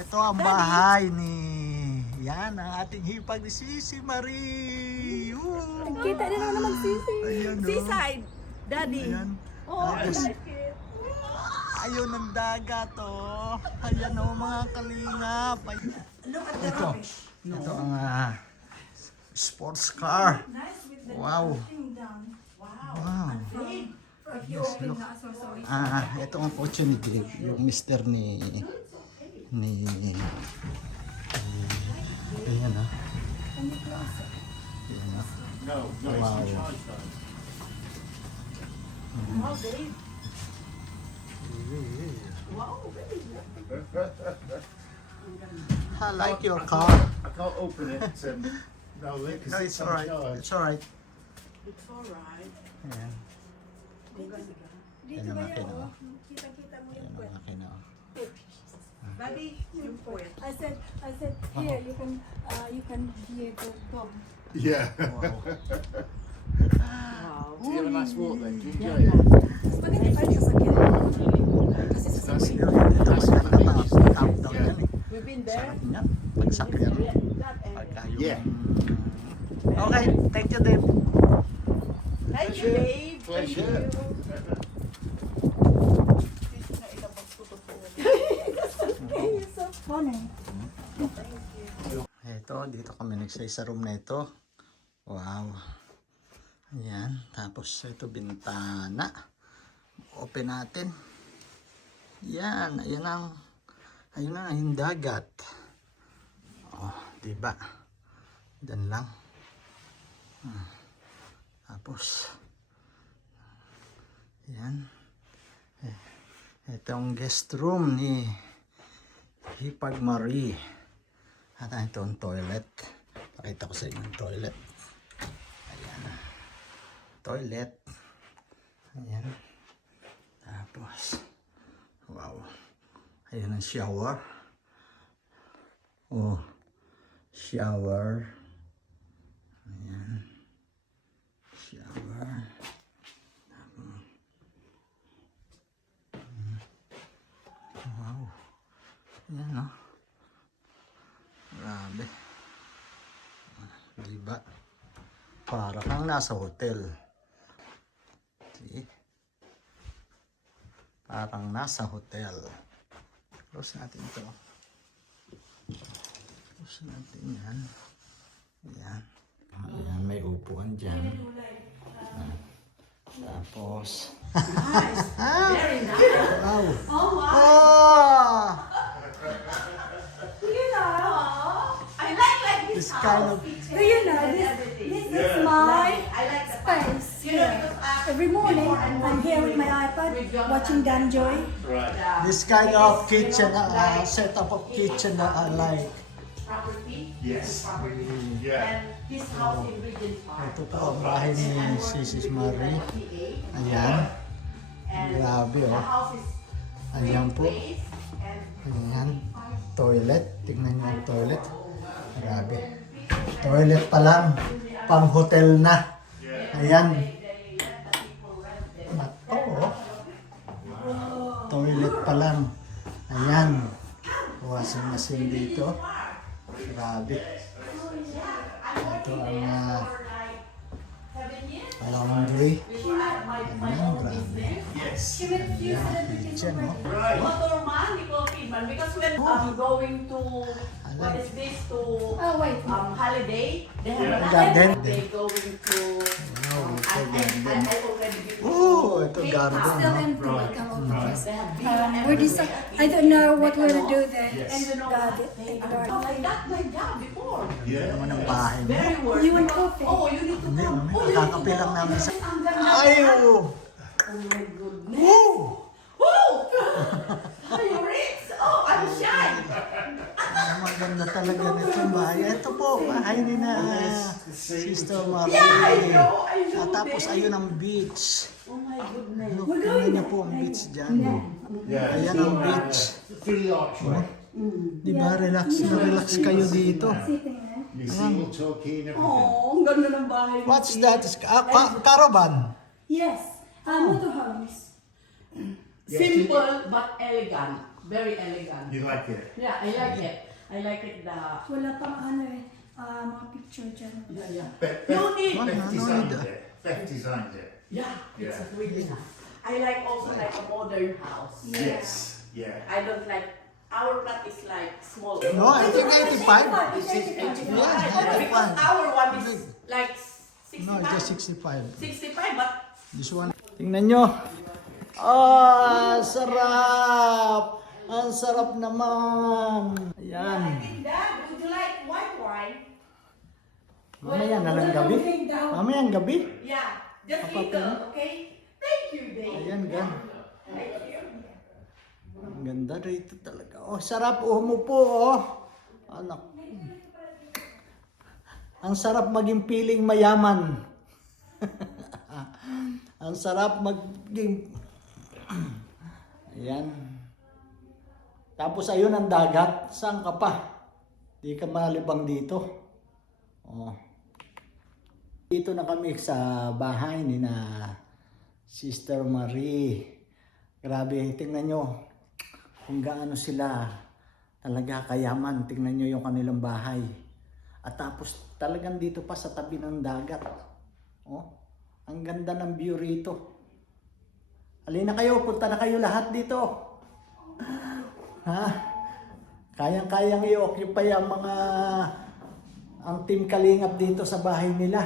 Ito ang bahay ni... Yan, ang ating hipag ni Sisi Marie. Woo! Kita din naman magsisi. Ayan, oh. Seaside, Daddy. Ayan. Oh, I Tapos, like it. ayun ang dagat, oh. Ayan, oh, mga kalingap. Ay- Look at the Ito. rubbish. Ito ang ah, sports car. Nice with the Wow. thing down. Wow. Wow. Big. If you open na, sorry. Ah, ito ang kotse ni Dave, yung mister ni ni Ayan ah. Ayan. No, no, it's Wow. Wow, baby. I like your car. I can't open it. Um, no, because No, it's, it's on alright. charge. It's alright. It's alright. Ayan. Dito ang ba akin, yan? oh. oh? Kita-kita mo Ayan yung ang kwet. Akin. Daddy, yung puwet. I said, I said, here, you can, uh, you can hear the dog. Yeah. Wow. Wow. Do you have a nice walk then? Do you enjoy it? Maganda pa rin. Kasi sa That's Ito maganda pa. Top down yan eh. We've been there. Sarap niyan. Pagsakyan. That area. Pagka yung... Yeah. Okay, thank you Dave. Thank you, Dave. Thank Pleasure. you. You're so funny. Ito, dito kami nagsay sa room na ito. Wow. Ayan. Tapos ito bintana. Open natin. Yan. Ayan ang ayun na yung dagat. Oh, di ba? Diyan lang. Hmm. Tapos yan. Eh, ito ang guest room ni Hipag Marie. At ito ang toilet. Pakita ko sa inyo yung toilet. Ayan. Toilet. Ayan. Tapos, wow. Ayan ang shower. Oh, shower. Ayan. Shower. Tapos, mm. Wow. Ayan oh. Grabe. Diba? Para kang nasa hotel. See? Parang nasa hotel. Close natin ito. Close natin yan. Yan. Ayan, may upuan dyan. Ah. Tapos, Very nice. wow! Oh, wow. Oh! You know, I like like this, This kind of- Do you know, this, this is my space You know, here. Every morning, I'm here with my iPad, watching Dan Joy. Right. This kind of kitchen, uh, setup of kitchen that I like. property, Yes. property, Yeah. and this house in Regent Park. Ito po ang bahay ni Sisis Marie. Ayan. And Grabe the oh. house is Ayan po. Ayan. Toilet. Tingnan niyo ang toilet. Grabe. Toilet pa lang. Pang hotel na. Ayan. Nako. oh. Toilet pa lang. Ayan. Washing machine dito. Grabe. Ito ang uh, laundry. Ayan. Grabe. Yes. Kitchen, no? Right. Motorman, Nicole Kidman, because when I'm going to, what is this, to Oh, wait. um, holiday, they have Yeah. an Garden. they going to, Wow, um, ito I, I, garden. I, already to Oh, ito garden. Still no? empty. I. They have beer Um, and we're don't know what we're gonna do there. Yes. And you know what? it- They are like that my job before. Yeah. naman ang bahay mo. Very work. You want coffee? Oh, you need to Hindi, come. mami. Oh, you need to Kakakape lang come. namin sa... Ang ganda. Ay! oh! Oh my goodness. Woo! Woo! Are you rich? Oh, I'm shy. Ang maganda talaga nitong bahay. Ito po, bahay ni na Sister Marie. Yeah, I know. I know. At tapos babe. ayun ang beach. Oh my goodness. Look, tingnan niyo po ang beach dyan. Yeah. Ayan ang beach. Through the archway. Di ba, relax na relax kayo dito. You see all talkie and everything. Oh, ang ganda ng bahay mo. What's that? Ah, ka- caravan. Yes. Uh, motorhomes. Simple but elegant. Very elegant. You like it? Yeah, I like it. I like it the Wala pang ano eh, ah, mga picture dyan. yeah, yeah. Beth, No Beth, need. No, no designed need. it. Beth designed it. Yeah, it's Yeah. really nice. I like also like a modern house. Yes. Yeah. I don't like our flat is like small. No, I think 85. It's just 85. Yeah, because 85. our one is like 65. No, just 65. 65, but This one. Tingnan nyo. Ah, sarap! Ang sarap naman. Ayan. Dad, would you like white wine? Mamaya na lang gabi. Mamaya ang gabi. Yeah, just Apa little, okay? Thank you, Dave. Ayan, gan. Thank you. Ang ganda rito talaga. Oh, sarap. Umupo, oh. Anak. Ang sarap maging piling mayaman. Ang sarap maging... Ayan. Tapos ayun ang dagat. Saan ka pa? Di ka malibang dito. Oh. Dito na kami sa bahay ni na Sister Marie. Grabe, tingnan nyo kung gaano sila talaga kayaman. Tingnan nyo yung kanilang bahay. At tapos talagang dito pa sa tabi ng dagat. Oh, ang ganda ng view rito. Halina kayo, punta na kayo lahat dito. Ha? Kayang-kayang i-occupy ang mga ang team kalingap dito sa bahay nila.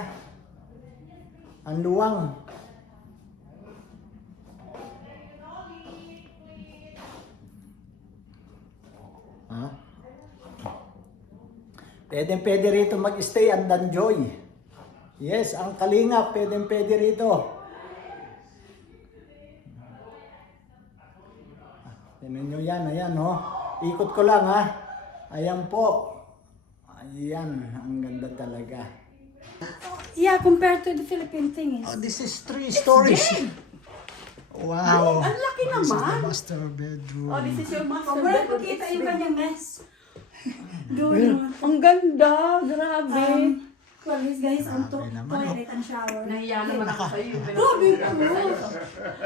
Ang luwang. Ha? Pwede pwede rito mag-stay and enjoy. Yes, ang kalingap, pwede pwede rito. Tingnan nyo yan, ayan oh. Ikot ko lang ha. Ayan po. Ayan, ang ganda talaga. Yeah, compared to the Philippine thing is. Oh, this is three stories. Wow. Ang laki This is the naman. master bedroom. Oh, this is your master Wala bedroom. pakita yung kanyang mess. Doon. Ang ganda, grabe. Um, well, guys, guys, ang to- Grabe naman, toilet and shower. Nahiya naman ako sa iyo. Grabe ka.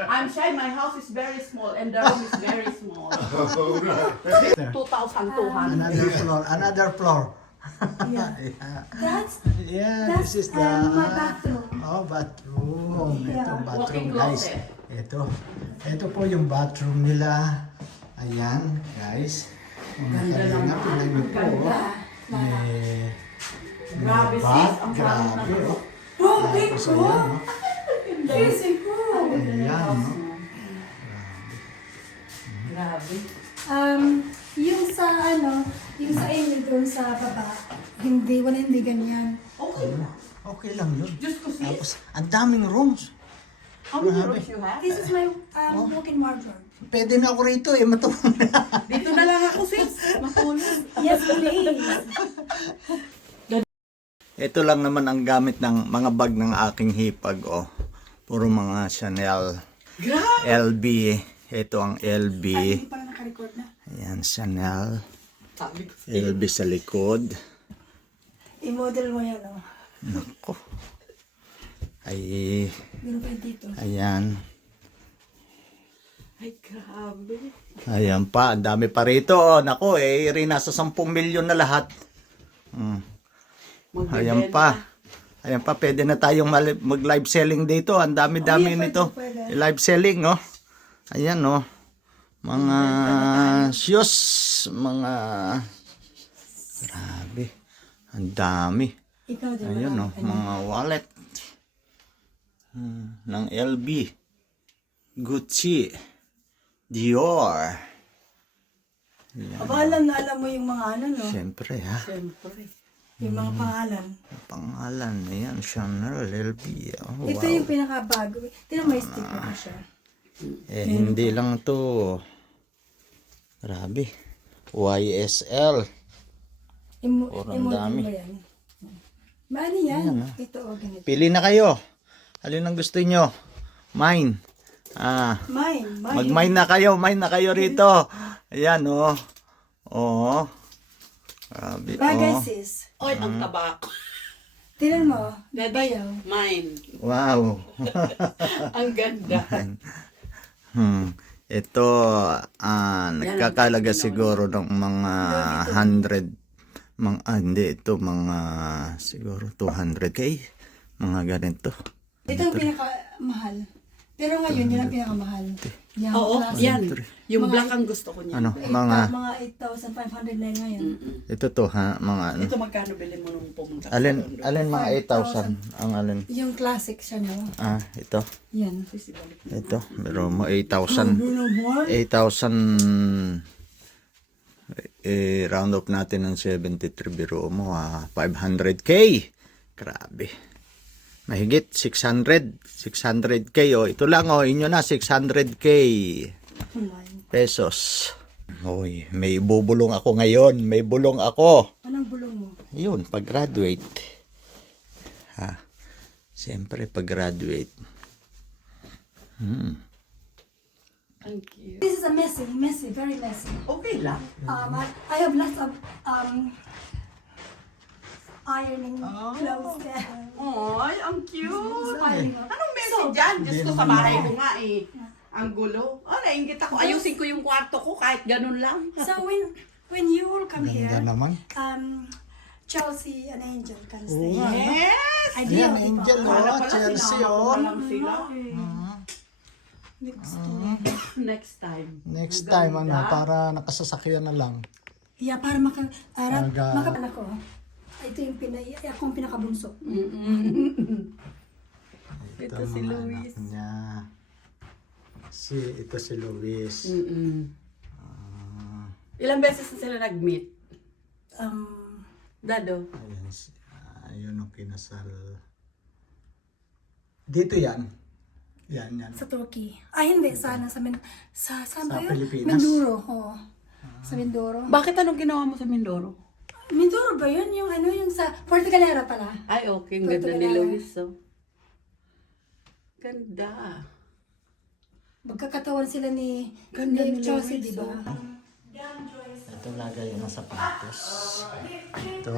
I'm shy, my house is very small and the room is very small. Oh, right. 2,200. Another floor, another floor. Yeah. yeah. That's, Yeah, that's this is the um, my bathroom. Oh, bathroom. Ito Yeah. bathroom, Walking guys. closet. Ito. Ito po yung bathroom nila. Ayan, guys. Mga Ganda naman. po. Ganda. May, may bath. Ang Grabe, oh. Oh, big ko! oh. Crazy ko! Ayan, no? Grabe. Um, yung sa ano, yung sa inyo doon sa baba, hindi, wala hindi ganyan. Okay. Okay lang yun. Diyos ko. Tapos, ang daming rooms. How many Grabe. rooms you have? This is my um, walk-in wardrobe. Pwede na ako rito eh, matulog na. Dito na lang ako, sis. Matulog. Yes, please. Ito lang naman ang gamit ng mga bag ng aking hipag, oh. Puro mga Chanel. Grabe. LB. Ito ang LB. Hindi pala naka-record na. Ayan, Chanel. Sabi ko. LB sa likod. I-model mo yan, oh. Nako. Ay, ayan. Ay, grabe. Ayan pa, ang dami pa rito. Oh. Nako, eh, rin nasa 10 milyon na lahat. Hmm. Ayan pa. Ayan pa, pwede na tayong mali- mag-live selling dito. Ang dami-dami Oh, yeah, nito. pwede, pwede. Live selling, oh. Ayan, oh. Mga shoes, mga... Grabe. Ang dami. Wala oh. Mga wallet. Hmm, ng LB. Gucci. Dior. Aba, alam na alam mo yung mga ano, no? Siyempre, ha. Siyempre. Yung mga Hmm. pangalan. Pangalan, ayan, Chanel, LB. Oh, Ito wow. yung pinakabago. Tingnan mo, may sticker pa siya. Eh, hindi lang to. Grabe. YSL. Imo, Puro ang imo dami. mo yan. Maano yan? Ito, oh, ganito. Pili na kayo. Alin ang gusto nyo? Mine. Ah, Mine, mine. mag-mine na kayo. Mine na kayo rito. Ayan, oh. Oh. Grabe, Bagay, oh. sis. Oy, ang tabako. Tingnan mo. Daddy, Bayaw. mine. Wow. Ang ganda. Hmm. Ito, ah, nagkakalaga siguro ng mga 100, mga, ah, hindi, ito mga siguro 200k, mga ganito. Ito ang pinakamahal. Pero ngayon, yun ang pinakamahal. Yung Oo, classic. yan. Yung Mga- black ang gusto ko niya. Ano, mga, mga 8,500 na yun ngayon. ito to ha, mga ano. Ito magkano bilhin mo nung pumunta ka Alin, sa London? alin mga 8,000 ang alin. Yung classic siya, no? Ah, ito, Yan. ito, pero mo 8,000. 8,000 eh, round up natin ng 73 biro mo ah, 500k grabe mahigit 600 600k oh ito lang oh inyo na 600k Kumain. pesos Hoy, may bubulong ako ngayon may bulong ako Anong bulong mo? yun pag graduate ha siyempre pag graduate Ang cute. This is a messy, messy, very messy. Okay lang. Um, I, I have lots of um, ironing clothes there. Ay, ang cute. Piling up. Anong message dyan? Diyos ko sa bahay ko nga eh. Ang gulo. Oh, nainggit ako. Ayusin ko yung kwarto ko kahit ganun lang. So when when you will come here, naman um, Chelsea and Angel can Oo stay. nga. Yes! Ideal, Yan, di ba? Angel, oh. Wala pala, Chelsea, sinama ko oh. na lang sila. Next Next time. Next time, ano, para nakasasakyan na lang. Yeah, para maka, para, Maga- maka, ako. Ito yung pinay, akong pinakabunso. Ito si mga Luis. niya. Si, ito si Luis. Mm-mm. Ilang beses na sila nag-meet? Um, Dado? Ayan, si, ah, yun ang kinasal. Dito yan. Yan, yan. sa Turkey. Ay, hindi. Sana sa, Min, sa, saan Sa ba yun? Pilipinas? Mindoro. Oo. Sa Mindoro. Bakit anong ginawa mo sa Mindoro? Mindoro ba yun? Yung ano, yung sa Puerto Galera pala. Ay, okay. Ang ganda ni Galera. Luis. Oh. Ganda. Magkakatawan sila ni, Ganda ni ni Chelsea, Luis, di ba? Ito lagay ng sapatos. Ito.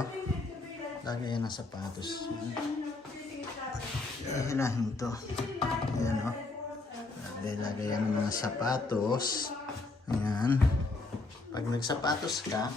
Lagay ng sapatos. Hihilahin ito. Ayan o. Lagay, lagay yan ng mga sapatos. Ayan. Pag nagsapatos ka,